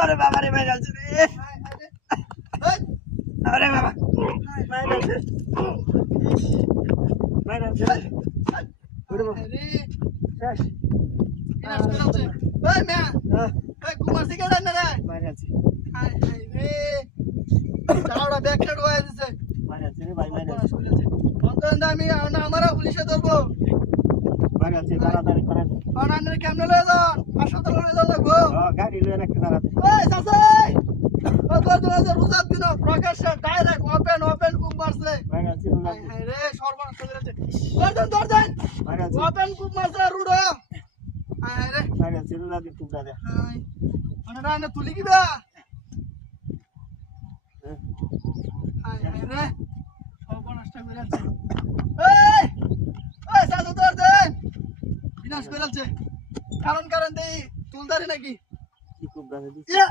আরে বাবা রে ভাই যাচ্ছে রে আরে বাবা ভাই যাচ্ছে ভাই যাচ্ছে ওরে বাবা রে শেষ বিনাশ করে আছে ওই মিয়া ওই কুমার থেকে দেন না রে ভাই যাচ্ছে হাই হাই রে দাওড়া ব্যাকসাইড হয়ে যাচ্ছে ভাই যাচ্ছে রে ভাই ভাই বিনাশ যাচ্ছে করে আছে অন্তত আমি আমরা পুলিশে ধরবো ভাই যাচ্ছে তাড়াতাড়ি করেন অনানের কেমনে লয়ে যান হাসপাতালে লয়ে যান লাগবো গাড়ি লয়ে রাখতে তাড়াতাড়ি ওই সাসাই ও তোর রোজার দিন প্রকাশ্যে ডাইরেক্ট ওপেন কুক মারছে ভাই যাচ্ছে হাই হাই রে সর্বনাশ করে আছে ধর দেন ভাই যাচ্ছে ওপেন কুক মারছে রুডো হাই হাই রে ভাই যাচ্ছে রুলা দি টুকরা দে হাই অনারা না তুলি কি বা হাই হাই রে সর্বনাশটা করে আছে এই ওই সাসা ধর দেন বিনাশ করে আছে কারণ দেই তুলদারি নাকি কি টুকরা দে ইয়া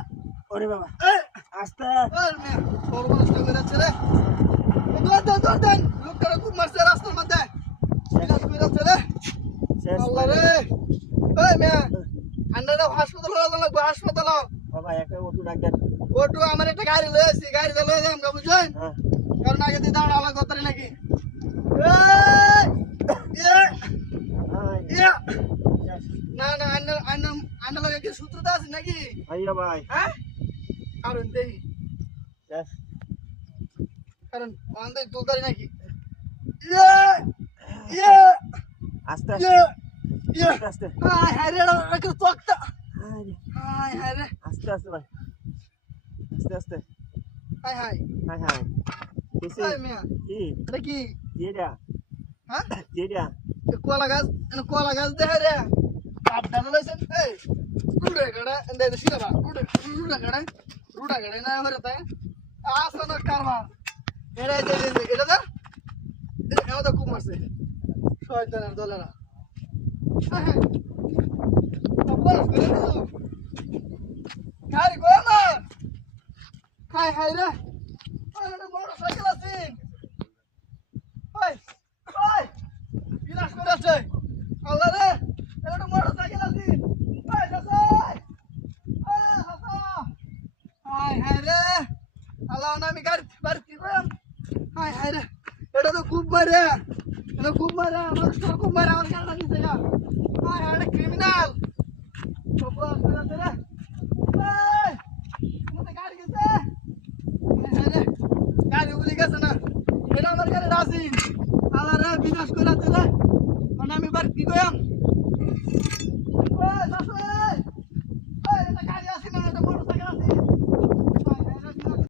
ওরে বাবা আস্তে ওর মে সর্বনাশটা করে আছে রে ধর দেন লোকটা খুব মারছে রাস্তার মধ্যে বিনাশ করে আছে রে শেষ আল্লাহ রে ওই মে আন্ডারে হাসপাতাল লয়ে যান লাগবো হাসপাতাল বাবা একটা অটো ডাক দেন ওটু আমার একটা গাড়ি লয়েছি গাড়িতে লয়ে যাম গা বুঝছেন হ্যাঁ কারণ আগে দিয়ে দাঁড়া আলাদা করতে নাকি ইয়া না না আন্না লাগে কি সূত্রটা আছে নাকি ভাইয়া ভাই হ্যাঁ কারণ দেই শেষ কারণ আন্দাই তুলতারি নাকি ইয়া ইয়া আস্তে ইয়া ইয়া আস্তে হাই হাই রে একটা চকটা আরে হাই হাই রে আস্তে আস্তে ভাই আস্তে আস্তে হাই হাই হাই হাই কিসে হাই মিয়া কি এটা কি যেটা হ্যাঁ যেটা কোলা গাছ দেখে রে আপডা লইছেন এই রুডে গড়া এন্ডে সিলাবা রুডে গড়া না হরে তাই আসনা কারবার এটা দা এটা খুব মারছে শয়তানের দলেরা গাড়ি কই আমার হাই হাই রে মোটরসাইকেল আছে ওই ওই বিনাশ করে আছে আল্লাহ রে এটা মোটরসাইকেল আছে ওই সাসাই হাই হাই রে আল্লাহ না আমি গাড়ি বাড়ি দিলাম হাই হাই রে এটা তো খুব মারে আমার তো খুব মারে আমার গাড়ি দিছে না হাই হাই রে ক্রিমিনাল সব করে আছে রে এই মতে গাড়ি গেছে হাই হাই রে গাড়ি উড়ে গেছে না এটা আমার গাড়ি রাসিন আল্লাহ রে